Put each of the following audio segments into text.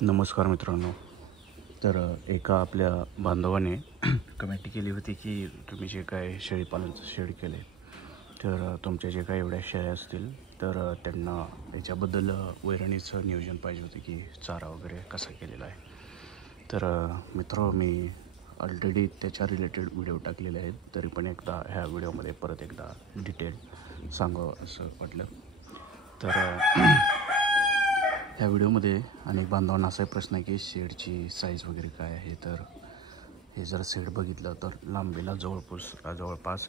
नमस्कार मित्रांनो. तर एका आपल्या बांधवाने कमेंट केली होती की तुम्ही जे काय शेळीपालनचं शेड केले तर तुमच्या जे काही एवढ्या शेळ्या असतील तर त्यांना याच्याबद्दल वैरणीचं नियोजन पाहिजे होतं की चारा वगैरे कसा केलेला आहे. तर मित्र मी ऑलरेडी त्याच्या रिलेटेड व्हिडिओ टाकलेले आहेत, तरी पण एकदा ह्या व्हिडिओमध्ये परत एकदा डिटेल सांगावं असं वाटलं. तर ह्या व्हिडिओमध्ये अनेक बांधवांना असा प्रश्न आहे की शेडची साईज वगैरे काय आहे. तर हे जर शेड बघितलं तर लांबीला जवळपास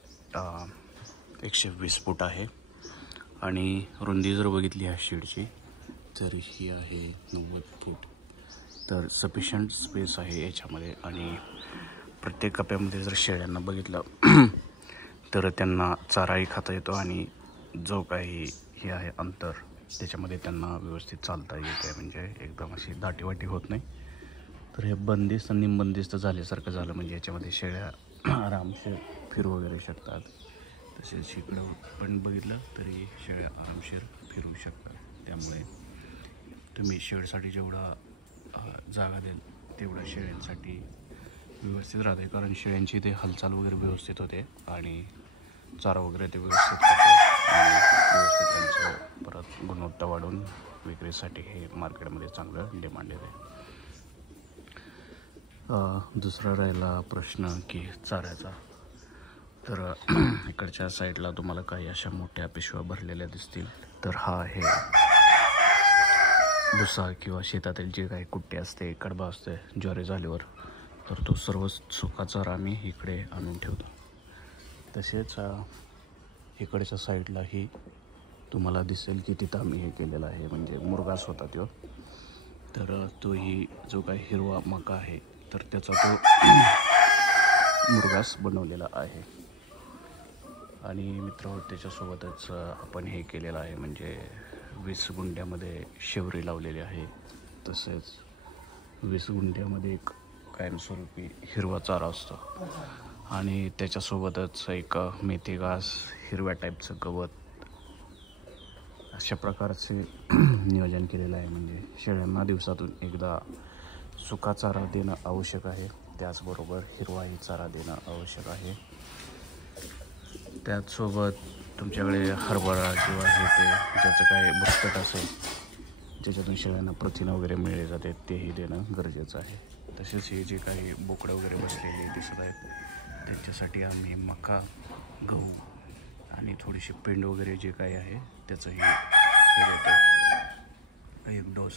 120 फूट आहे आणि रुंदी जर बघितली ह्या शेडची तर ही आहे 90 फूट. तर सफिशियंट स्पेस आहे याच्यामध्ये. आणि प्रत्येक कप्प्यामध्ये जर शेळ्यांना बघितलं तर त्यांना चाराही खाता येतो आणि जो काही हे आहे अंतर त्याच्यामध्ये त्यांना व्यवस्थित चालता येत आहे, म्हणजे एकदम अशी दाटीवाटी होत नाही. तर हे बंदिस्त आणि निमबंदिस्त झाल्यासारखं झालं, म्हणजे याच्यामध्ये शेळ्या आरामशीर फिरू वगैरे शकतात. तसेच इकडं पण बघितलं तरी शेळ्या आरामशीर फिरू शकतात. त्यामुळे तुम्ही शेडसाठी जेवढा जागा द्याल तेवढा शेळ्यांसाठी व्यवस्थित राहते, कारण शेळ्यांची ते हालचाल वगैरे व्यवस्थित होते आणि चारा वगैरे ते व्यवस्थित खाते आणि व्यवस्थित त्यांचं परत गुणवत्ता वाढून विक्रीसाठी हे मार्केटमध्ये चांगलं डिमांड येते. दुसरा राहिला प्रश्न की चाऱ्याचा. तर इकडच्या साईडला तुम्हाला काही अशा मोठ्या पिशव्या भरलेल्या दिसतील, तर हा आहे भुसा किंवा शेतातील जे काही कुट्टे असते, कडबा असते ज्वारी झाल्यावर, तर तो सर्व सुका चारा आम्ही इकडे आणून ठेवतो. तसेच इकडच्या साईडलाही तुम्हाला दिसेल की तिथं आम्ही हे केलेलं आहे, म्हणजे मुरघास होता तो. तर तोही जो काही हिरवा मका आहे तर त्याचा तो मुरघास बनवलेला आहे. आणि मित्र त्याच्यासोबतच आपण हे केलेलं आहे, म्हणजे 20 गुंठ्यामध्ये शेवरी लावलेली आहे. तसेच 20 गुंठ्यामध्ये एक कायमस्वरूपी हिरवा चारा असतो आणि त्याच्यासोबतच एक मेथी घास, हिरव्या टाईपचं गवत, अशा प्रकारचे नियोजन केलेलं आहे. म्हणजे शेळ्यांना दिवसातून एकदा सुका चारा देणं आवश्यक आहे, त्याचबरोबर हिरवाही चारा देणं आवश्यक आहे. त्याचसोबत तुमच्याकडे हरभरा किंवा हे ते ज्याचं काय बुसकट असेल ज्याच्यातून शेळ्यांना प्रथिनं वगैरे मिळले जाते तेही देणं गरजेचं आहे. तसेच हे जे काही बोकडं वगैरे बसलेले दिसत आहेत त्यांच्यासाठी आम्ही मका, गहू आणि थोडीशी पेंड वगैरे जे काही आहे त्याचंही हे देतो एक डोस.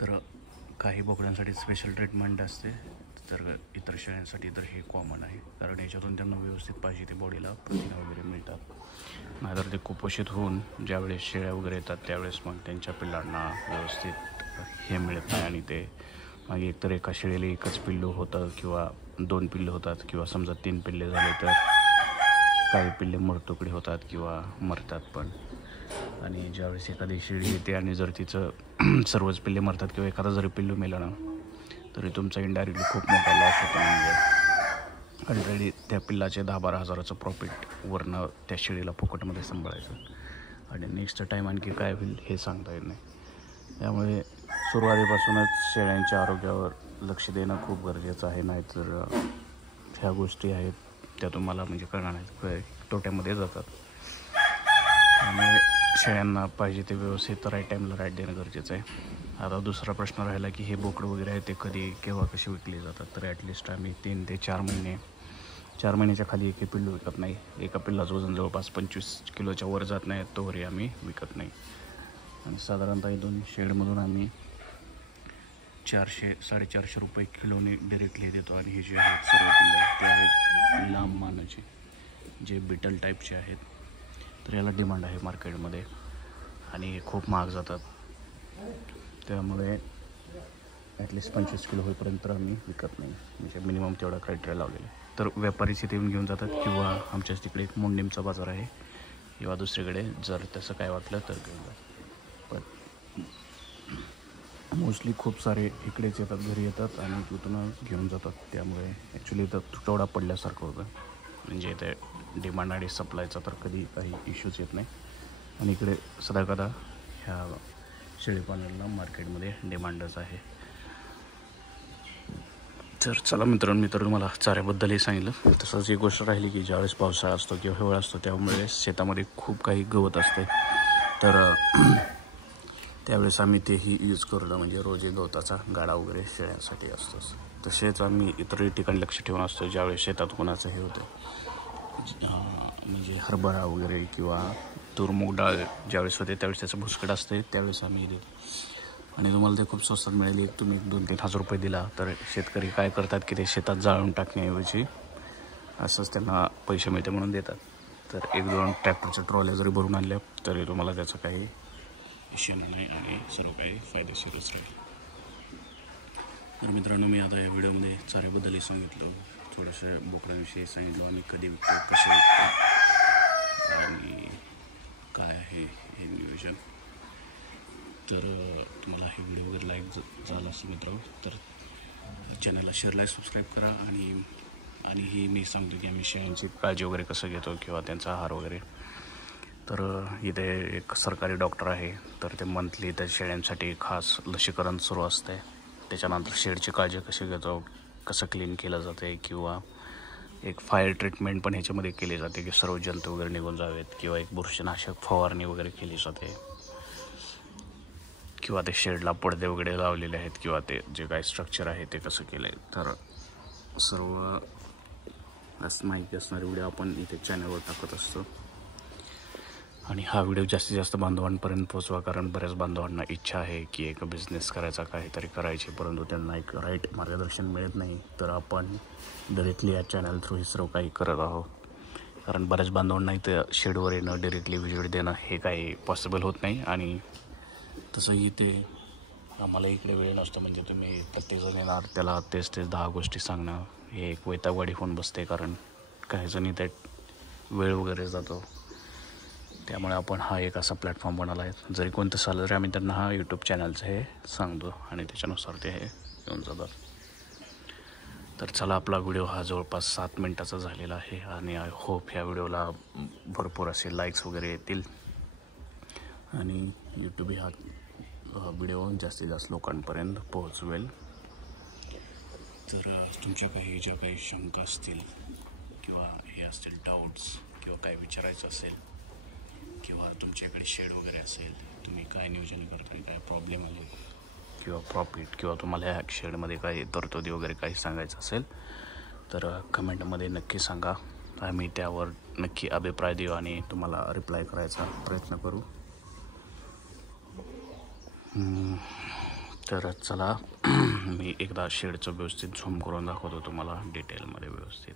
तर काही बोकड्यांसाठी स्पेशल ट्रीटमेंट असते, तर इतर शेळ्यांसाठी तर हे कॉमन आहे, कारण याच्यातून त्यांना व्यवस्थित पाहिजे ते बॉडीला प्रथिनं वगैरे मिळतात. नाहीतर ते कुपोषित होऊन ज्यावेळेस शेळ्या वगैरे येतात त्यावेळेस मग त्यांच्या पिल्लांना व्यवस्थित हे मिळत नाही आणि ते मग एकतर एका शेळीला एकच पिल्लू होतं किंवा 2 पिल्लं होतात, किंवा समजा 3 पिल्ले झाले तर काही पिल्ले मरतुकडे होतात किंवा मरतात पण. आणि ज्यावेळेस एखादी शेळी येते आणि जर तिचं सर्वच पिल्ले मरतात किंवा एखादा जरी पिल्लू मेला ना तरी तुमचा इनडायरेक्टली खूप मोठा लॉस होतो. म्हणजे ऑलरेडी त्या पिल्लाचे 10-12 हजाराचं प्रॉफिट वरनं त्या शेळीला फुकटमध्ये सांभाळायचं आणि नेक्स्ट टाईम आणखी काय होईल हे सांगता येत नाही. त्यामुळे सुरुवातीपासूनच शेळ्यांच्या आरोग्यावर लक्ष देणं खूप गरजेचं आहे, नाहीतर ह्या गोष्टी आहेत त्या तुम्हाला म्हणजे कळणार नाहीत, तोट्यामध्ये जातात. त्यामुळे शेळ्यांना पाहिजे ते व्यवस्थित राईट टाईमला राईट देणं गरजेचं आहे. आता दुसरा प्रश्न राहिला की हे बोकडं वगैरे आहे ते केव्हा कशी विकली जातात. तर ॲटलिस्ट आम्ही 3 ते 4 महिने, 4 महिन्याच्या खाली एक पिल्लू विकत नाही. एका पिल्लाचं वजन जवळपास 25 किलोच्या वर जात नाही तोवरही आम्ही विकत नाही. आणि साधारणतः इथून शेडमधून आम्ही 400-450 रुपये किलोने डिरेक्टली देतो. आणि हे जे आहेत सर्व पिल्लं ते आहेत लांब मानाचे, जे बिटल टाईपचे आहेत. तर याला डिमांड आहे मार्केटमध्ये आणि खूप महाग जातात. त्यामुळे ॲटलिस्ट 25 किलो होईपर्यंत आम्ही विकत नाही, म्हणजे मिनिमम तेवढा क्रायटेरिया लावलेला आहे. तर व्यापारीच इथे येऊन घेऊन जातात किंवा आमच्याच तिकडे एक मोंडीमचा बाजार आहे किंवा दुसरीकडे जर तसं काय वाटलं तर घेऊन जातात. पण मोस्टली खूप सारे इकडेच येतात, घरी येतात आणि तिथून घेऊन जातात. त्यामुळे ॲक्च्युली तर तुटवडा पडल्यासारखं होतं, म्हणजे इथे डिमांड आणि सप्लायचा तर कधी काही इश्यूज येत नाही. आणि इकडे सदाकदा ह्या शेळीपालनाला मार्केटमध्ये डिमांडच आहे. तर चला मित्रांनो, मी तर तुम्हाला चाऱ्याबद्दलही सांगितलं. तसंच एक गोष्ट राहिली की ज्यावेळेस पावसाळा असतो किंवा हिवाळा असतो त्यामुळे शेतामध्ये खूप काही गवत असते. तर त्यावेळेस आम्ही तेही यूज करणं म्हणजे रोज गवताचा गाडा वगैरे शेळ्यांसाठी असतोच. तसेच आम्ही इतरही ठिकाणी लक्ष ठेवून असतो ज्यावेळेस शेतात कोणाचं हे होतं, म्हणजे हरभरा वगैरे किंवा तूर मूग डाळ ज्यावेळेस होते त्यावेळेस त्याचं भुसकट असते त्यावेळेस आम्ही देतो. आणि तुम्हाला ते खूप स्वस्तात मिळेल. तुम्ही 2-3 हजार रुपये दिला तर शेतकरी काय करतात की ते शेतात जाळून टाकण्याऐवजी असंच त्यांना पैसे मिळते म्हणून देतात. तर 1-2 ट्रॅक्टरच्या ट्रॉल्या जरी भरून आणल्या तरी तुम्हाला त्याचं काही इश्यू नाही आणि सर्व काही फायदेशीरच राहील. तर मित्रांनो, मी आता या व्हिडिओमध्ये चाऱ्याबद्दलही सांगितलं, थोडंसं बोकडांविषयी सांगितलं, आम्ही कधी विकतो, कसे विकतो आणि काय आहे हे नियोजन. तर तुम्हाला हे व्हिडिओ वगैरे लाईक झाला असेल मित्रांनो तर चॅनलला शेअर, लाईक, सबस्क्राईब करा. आणि ही मी सांगतो की आम्ही शेळ्यांची काळजी वगैरे कसं घेतो किंवा त्यांचा आहार वगैरे. तर इथे एक सरकारी डॉक्टर आहे, तर ते मंथली त्या शेळ्यांसाठी खास लसीकरण सुरू असते. त्याच्यानंतर शेडची काळजी कशी घेतो, कसं क्लीन केलं जाते किंवा एक फायर ट्रीटमेंट पण ह्याच्यामध्ये केली जाते की सर्व जंतू वगैरे निघून जावेत किंवा एक बुरशीनाशक फवारणी वगैरे केली जाते किंवा ते शेडला पडदे वगैरे लावलेले आहेत किंवा ते जे काही स्ट्रक्चर आहे ते कसं केलं आहे. तर सर्व माहिती असणारे व्हिडिओ आपण इथे चॅनलवर टाकत असतो. आणि हा व्हिडिओ जास्तीत जास्त बांधवांपर्यंत पोहोचवा, कारण बऱ्याच बांधवांना इच्छा आहे की एक बिझनेस करायचा, काहीतरी करायचे, परंतु त्यांना एक राईट मार्गदर्शन मिळत नाही. तर आपण डायरेक्टली या चॅनल थ्रू हे सर्व काही करत आहोत. कारण बऱ्याच बांधवांना इथं शेडवर येणं, डायरेक्टली व्हिजिट देणं हे काही पॉसिबल होत नाही. आणि तसंही ते आम्हाला इकडे वेळ नसतो, म्हणजे तुम्ही प्रत्येकजण येणार त्याला तेच 10 गोष्टी सांगणं हे एक वैतागवाडी होऊन बसते. कारण काही जणी ते वेळ वगैरे जातो. त्यामुळे आपण हा एक असा प्लॅटफॉर्म बनवला आहे, जरी कोणतं चाललं तरी आम्ही त्यांना हा यूट्यूब चॅनलचं हे सांगतो आणि त्याच्यानुसार ते हे येऊन जातात. तर चला, आपला व्हिडिओ हा जवळपास 7 मिनिटाचा झालेला आहे आणि आय होप ह्या व्हिडिओला भरपूर असे लाईक्स वगैरे येतील आणि यूट्यूब हा व्हिडिओ जास्तीत जास्त लोकांपर्यंत पोहोचवेल. तर तुमच्या ज्या काही शंका असतील किंवा हे असतील डाऊट्स किंवा काय विचारायचं असेल किंवा तुमच्याकडे शेड वगैरे असेल, तुम्ही काय नियोजन करताय, काय प्रॉब्लेम आले किंवा प्रॉफिट किंवा तुम्हाला ह्या शेडमध्ये काही तरतुदी वगैरे काही सांगायचं असेल तर कमेंटमध्ये नक्की सांगा. आम्ही त्यावर नक्की अभिप्राय देऊ आणि तुम्हाला रिप्लाय करायचा प्रयत्न करू. तर चला, मी एकदा शेडचं व्यवस्थित झूम करून दाखवतो तुम्हाला डिटेलमध्ये व्यवस्थित.